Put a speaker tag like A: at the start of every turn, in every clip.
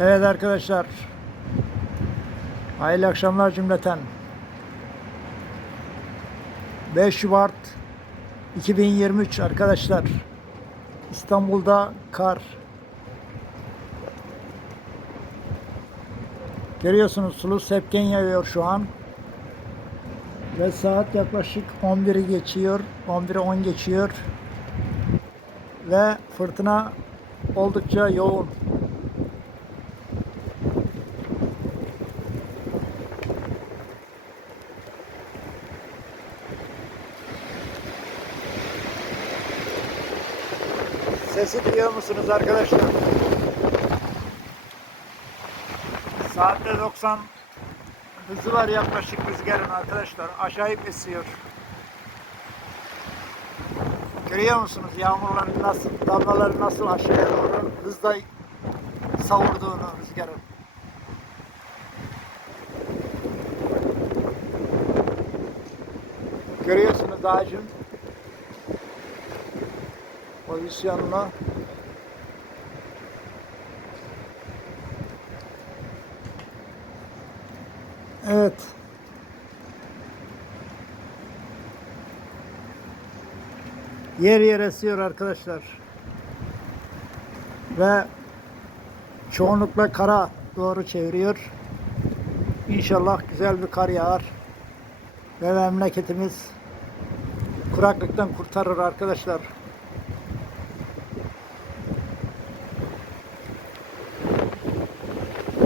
A: Evet arkadaşlar. Hayırlı akşamlar cümleten. 5 Şubat 2023 arkadaşlar. İstanbul'da kar. Görüyorsunuz sulu sepken yağıyor şu an. Ve saat yaklaşık 11'i geçiyor. 11'e 10 geçiyor. Ve fırtına oldukça yoğun. Sesi duyuyor musunuz arkadaşlar? Saatte 90 hızı var yaklaşık rüzgarın arkadaşlar. Acayip esiyor. Görüyor musunuz yağmurların nasıl, damlaları nasıl aşağıya doğru hızla savurduğunu rüzgarın. Görüyorsunuz ağacın pozisyonunu. Evet. Yer yer esiyor arkadaşlar. Ve çoğunlukla kara doğru çeviriyor. İnşallah güzel bir kar yağar. Ve memleketimiz kuraklıktan kurtarır arkadaşlar.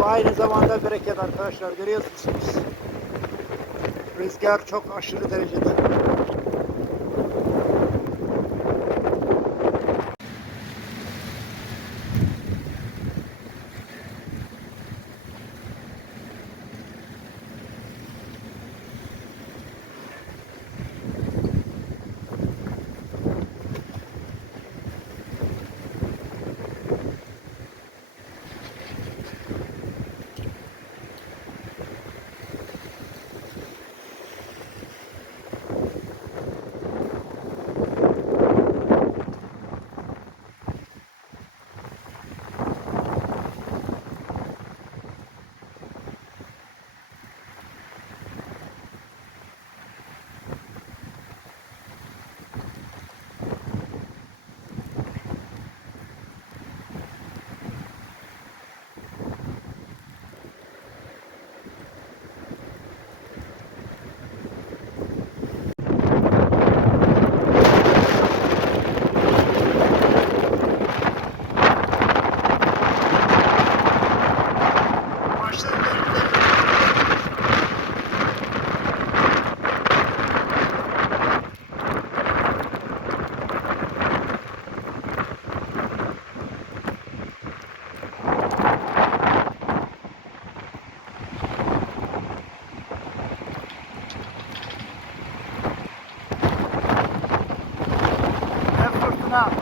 A: Aynı zamanda bereket arkadaşlar görüyorsunuz. Rüzgar çok aşırı derecede. 上